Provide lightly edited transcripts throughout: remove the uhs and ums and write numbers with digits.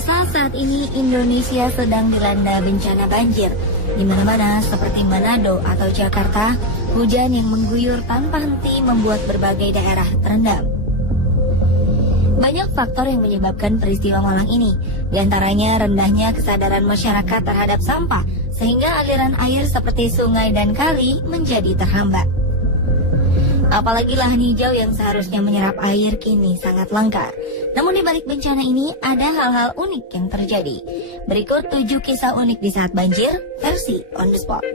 Pemirsa, saat ini Indonesia sedang dilanda bencana banjir. Di mana-mana seperti Manado atau Jakarta, hujan yang mengguyur tanpa henti membuat berbagai daerah terendam. Banyak faktor yang menyebabkan peristiwa malang ini, di antaranya rendahnya kesadaran masyarakat terhadap sampah, sehingga aliran air seperti sungai dan kali menjadi terhambat. Apalagi lahan hijau yang seharusnya menyerap air kini sangat langka. Namun di balik bencana ini ada hal-hal unik yang terjadi. Berikut 7 kisah unik di saat banjir, versi On The Spot.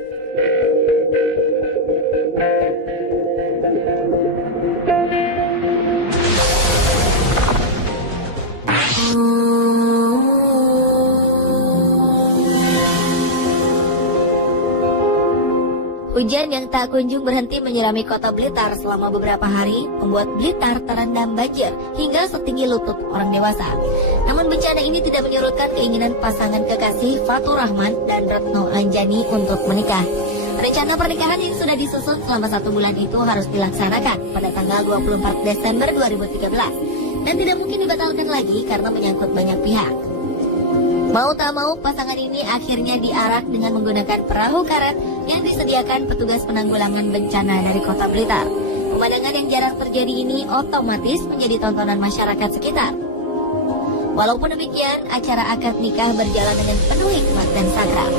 Hujan yang tak kunjung berhenti menyirami kota Blitar selama beberapa hari membuat Blitar terendam banjir hingga setinggi lutut orang dewasa. Namun bencana ini tidak menyurutkan keinginan pasangan kekasih Fatur Rahman dan Retno Anjani untuk menikah. Rencana pernikahan yang sudah disusun selama 1 bulan itu harus dilaksanakan pada tanggal 24 Desember 2013 dan tidak mungkin dibatalkan lagi karena menyangkut banyak pihak. Mau tak mau, pasangan ini akhirnya diarak dengan menggunakan perahu karet yang disediakan petugas penanggulangan bencana dari kota Blitar. Pemandangan yang jarang terjadi ini otomatis menjadi tontonan masyarakat sekitar. Walaupun demikian, acara akad nikah berjalan dengan penuh hikmat dan sakral.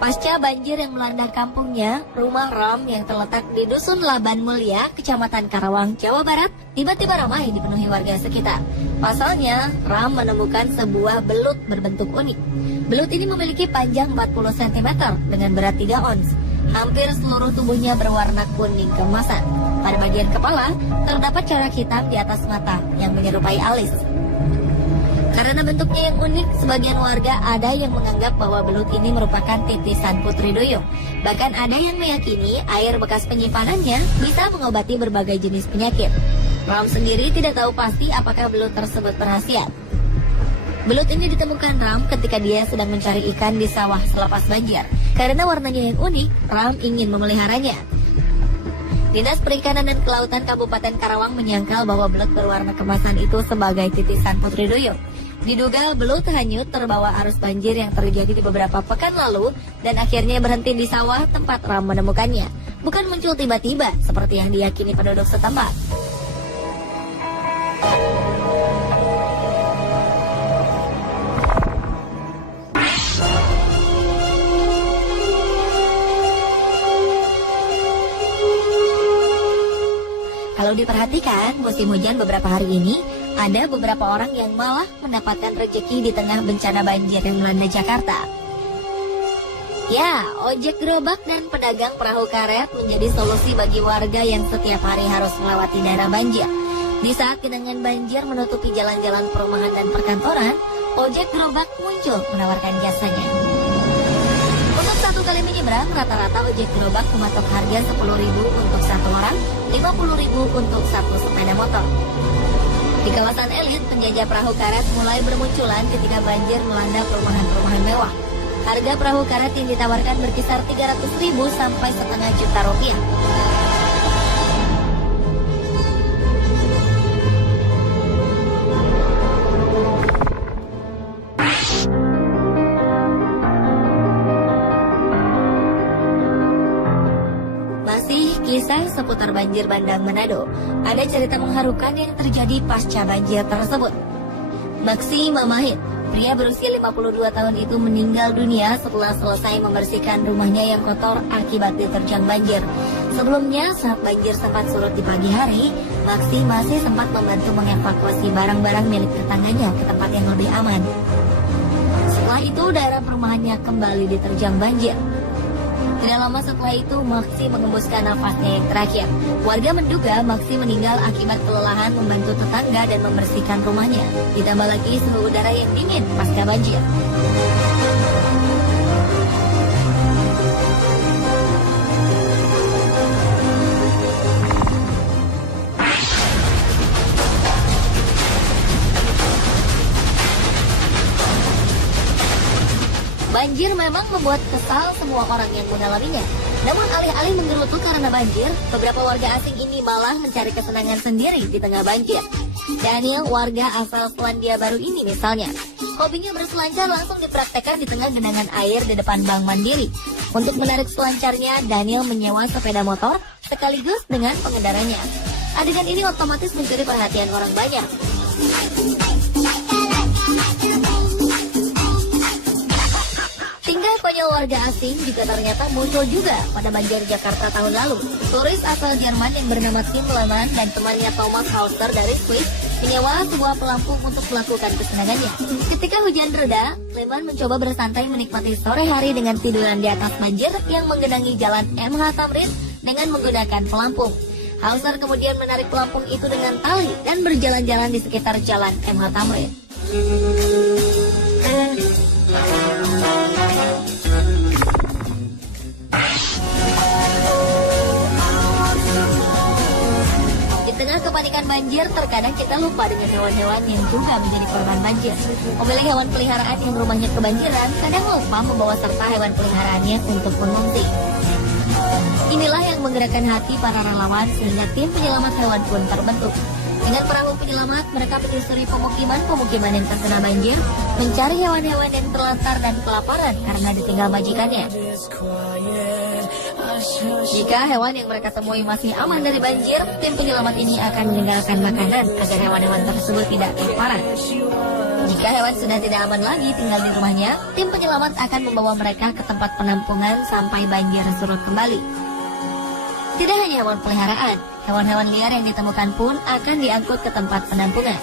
Pasca banjir yang melanda kampungnya, rumah Ram yang terletak di Dusun Laban Mulia, Kecamatan Karawang, Jawa Barat, tiba-tiba ramai dipenuhi warga sekitar. Pasalnya, Ram menemukan sebuah belut berbentuk unik. Belut ini memiliki panjang 40 cm dengan berat 3 ons. Hampir seluruh tubuhnya berwarna kuning keemasan. Pada bagian kepala, terdapat corak hitam di atas mata yang menyerupai alis. Karena bentuknya yang unik, sebagian warga ada yang menganggap bahwa belut ini merupakan titisan Putri Duyung. Bahkan ada yang meyakini air bekas penyimpanannya bisa mengobati berbagai jenis penyakit. Ram sendiri tidak tahu pasti apakah belut tersebut berkhasiat. Belut ini ditemukan Ram ketika dia sedang mencari ikan di sawah selepas banjir. Karena warnanya yang unik, Ram ingin memeliharanya. Dinas Perikanan dan Kelautan Kabupaten Karawang menyangkal bahwa belut berwarna kemasan itu sebagai titisan Putri Duyung. Diduga belut hanyut terbawa arus banjir yang terjadi di beberapa pekan lalu dan akhirnya berhenti di sawah tempat Ram menemukannya. Bukan muncul tiba-tiba seperti yang diyakini penduduk setempat. Kalau diperhatikan, musim hujan beberapa hari ini, ada beberapa orang yang malah mendapatkan rezeki di tengah bencana banjir yang melanda Jakarta. Ya, ojek gerobak dan pedagang perahu karet menjadi solusi bagi warga yang setiap hari harus melewati daerah banjir. Di saat genangan banjir menutupi jalan-jalan perumahan dan perkantoran, ojek gerobak muncul menawarkan jasanya. Untuk 1 kali menyeberang, rata-rata ojek gerobak mematok harga 10.000 untuk 1 orang, 50.000 untuk 1 sepeda motor. Di kawasan elit, penjajah perahu karet mulai bermunculan ketika banjir melanda perumahan-perumahan mewah. Harga perahu karet yang ditawarkan berkisar 300.000 sampai setengah juta rupiah. Kisah seputar banjir bandang Manado. Ada cerita mengharukan yang terjadi pasca banjir tersebut. Maksi Mamahit, pria berusia 52 tahun itu meninggal dunia setelah selesai membersihkan rumahnya yang kotor akibat diterjang banjir. Sebelumnya, saat banjir sempat surut di pagi hari, Maksi masih sempat membantu mengevakuasi barang-barang milik tetangganya ke tempat yang lebih aman. Setelah itu, daerah perumahannya kembali diterjang banjir. Tidak lama setelah itu, Maksi mengembuskan nafasnya yang terakhir. Warga menduga Maksi meninggal akibat kelelahan membantu tetangga dan membersihkan rumahnya. Ditambah lagi suhu udara yang dingin pasca banjir. Banjir memang membuat kesal semua orang yang mengalaminya. Namun alih-alih menggerutu karena banjir, beberapa warga asing ini malah mencari kesenangan sendiri di tengah banjir. Daniel, warga asal Selandia Baru ini misalnya, hobinya berselancar langsung dipraktekkan di tengah genangan air di depan Bank Mandiri. Untuk menarik selancarnya, Daniel menyewa sepeda motor sekaligus dengan pengendaranya. Adegan ini otomatis mencuri perhatian orang banyak. Tingkah konyol warga asing juga ternyata muncul juga pada banjir Jakarta tahun lalu. Turis asal Jerman yang bernama Tim Lehmann dan temannya Thomas Hauser dari Swiss menyewa sebuah pelampung untuk melakukan kesenangannya. Ketika hujan reda, Lehmann mencoba bersantai menikmati sore hari dengan tiduran di atas banjir yang menggenangi jalan MH Tamrin dengan menggunakan pelampung. Hauser kemudian menarik pelampung itu dengan tali dan berjalan-jalan di sekitar jalan MH Tamrin. Di tengah kepanikan banjir, terkadang kita lupa dengan hewan-hewan yang juga menjadi korban banjir. Pemilik hewan peliharaan yang rumahnya kebanjiran kadang lupa membawa serta hewan peliharaannya untuk mengungsi. Inilah yang menggerakkan hati para relawan sehingga tim penyelamat hewan pun terbentuk. Dengan perahu penyelamat, mereka menyusuri pemukiman-pemukiman yang terkena banjir, mencari hewan-hewan yang terlantar dan kelaparan karena ditinggal majikannya. Jika hewan yang mereka temui masih aman dari banjir, tim penyelamat ini akan meninggalkan makanan agar hewan-hewan tersebut tidak kelaparan. Jika hewan sudah tidak aman lagi tinggal di rumahnya, tim penyelamat akan membawa mereka ke tempat penampungan sampai banjir surut kembali. Tidak hanya hewan peliharaan, hewan-hewan liar yang ditemukan pun akan diangkut ke tempat penampungan.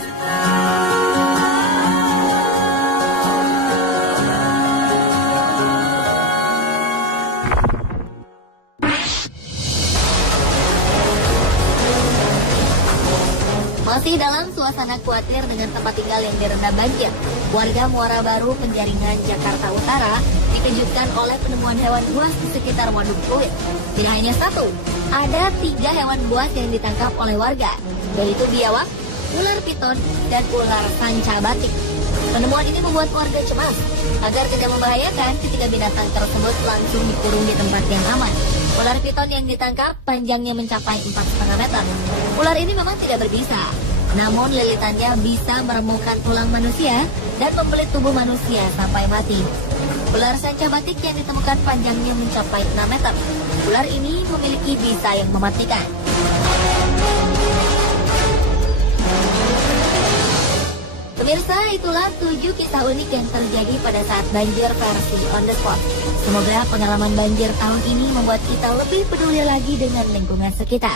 Masih dalam suasana khawatir dengan tempat tinggal yang direndam banjir, warga Muara Baru, Penjaringan, Jakarta Utara dikejutkan oleh penemuan hewan buas di sekitar Waduk Pluit. Tidak hanya satu, ada 3 hewan buas yang ditangkap oleh warga, yaitu biawak, ular piton, dan ular sanca batik. Penemuan ini membuat warga cemas. Agar tidak membahayakan, ketiga binatang tersebut langsung dikurung di tempat yang aman. Ular piton yang ditangkap panjangnya mencapai 4,5 meter. Ular ini memang tidak berbisa, namun lilitannya bisa meremukkan tulang manusia dan membelit tubuh manusia sampai mati. Ular sanca batik yang ditemukan panjangnya mencapai 6 meter. Ular ini memiliki bisa yang mematikan. Pemirsa, itulah 7 kisah unik yang terjadi pada saat banjir versi on the spot. Semoga pengalaman banjir tahun ini membuat kita lebih peduli lagi dengan lingkungan sekitar.